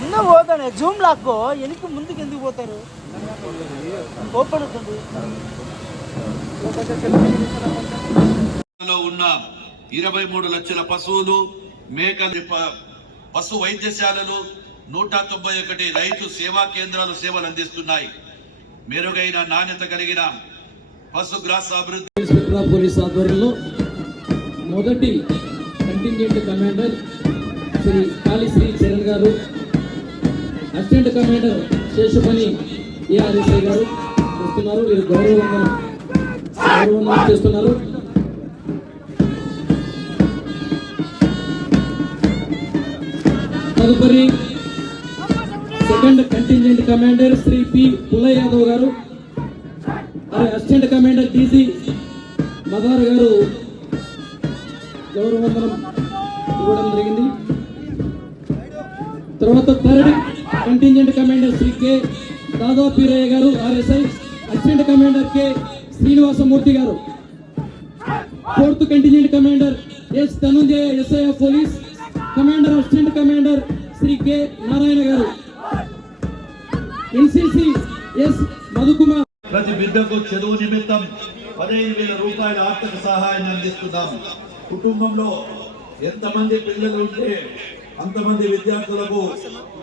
నిన్న జూమ్ లాక్కో ఎందుకు ముందుకు ఎందుకు పోతారు? ఓపెన్ అవుతుంది. ఉన్న ఇరవై మూడు లక్షల పశువులు మేకలు పశు వైద్యశాలలు నూట తొంభై ఒకటి రైతు సేవా కేంద్రాలు సేవలు అందిస్తున్నాయి. మెరుగైన నాణ్యత కలిగిన పశుగ్రాస అభివృద్ధి ఆధ్వర్యంలో మొదటి contingent commander Shri Kalishri Charan garu assistant commander శేషపని ARSI గారు వస్తున్నారు. వీరు గౌరవందనం గౌరవందనం చేస్తున్నారు. తదుపరి second contingent commander Shri P. Pulla Yadav గారు అసిస్టెంట్ కమాండర్ టీసీ మదార్ గారు గౌరవందనం ఇవ్వడం జరిగింది. తర్వాత third contingent commander Shri K. Dada Peeraiah గారు RSI. Assistant commander K. Srinivasamurthy గారు. Fourth contingent commander S. Dhanunjaya SI of police. Commander assistant commander Shri K. Narayana గారు. NCC S. Madhukumar. ప్రతి బిడ్డకు చదువు నిమిత్తం పదిహేను వేల రూపాయల ఆర్థిక సహాయాన్ని అందిస్తున్నాము కుటుంబంలో ఎంతమంది పిల్లలు ఉంటే అంతమంది విద్యార్థులకు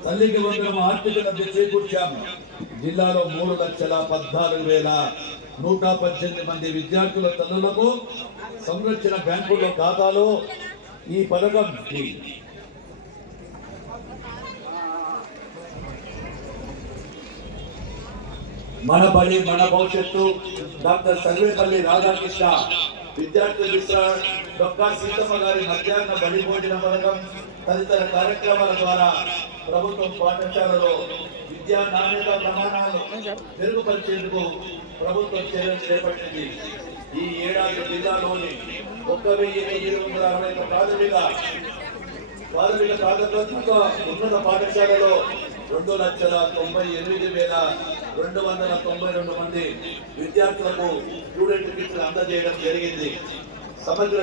తల్లికి వందనం ఆర్థిక లబ్ధి చేకూర్చాము జిల్లాలో మూడు లక్షల పద్నాలుగు వేల నూట పద్దెనిమిది మంది విద్యార్థుల తల్లులకు సంరక్షణ బ్యాంకుల ఖాతాలో ఈ పథకం మన బలి మన భవిష్యత్తు డాక్టర్ సర్వేపల్లి రాధాకృష్ణ విద్యార్థి మిత్ర డొక్కా సీతమ్మ గారి మధ్యాహ్న బడి పథకం తదితర కార్యక్రమాల ద్వారా ప్రభుత్వం పాఠశాలలో విద్యా నాణ్యత ప్రమాణాలను మెరుగుపరిచేందుకు ప్రభుత్వం చర్యలు చేపట్టింది. ఈ ఏడాది జిల్లాలోని ఒక్క వెయ్యి ఎనిమిది వందల అరవై ప్రాథమిక ప్రాథమిక ప్రాథమిక ఉన్నత పాఠశాలలో రెండు లక్షల తొంభై ఎనిమిది వేల రెండు వందల తొంభై రెండు మంది విద్యార్థులకు స్టూడెంట్ కిట్లు అందజేయడం జరిగింది. సమగ్ర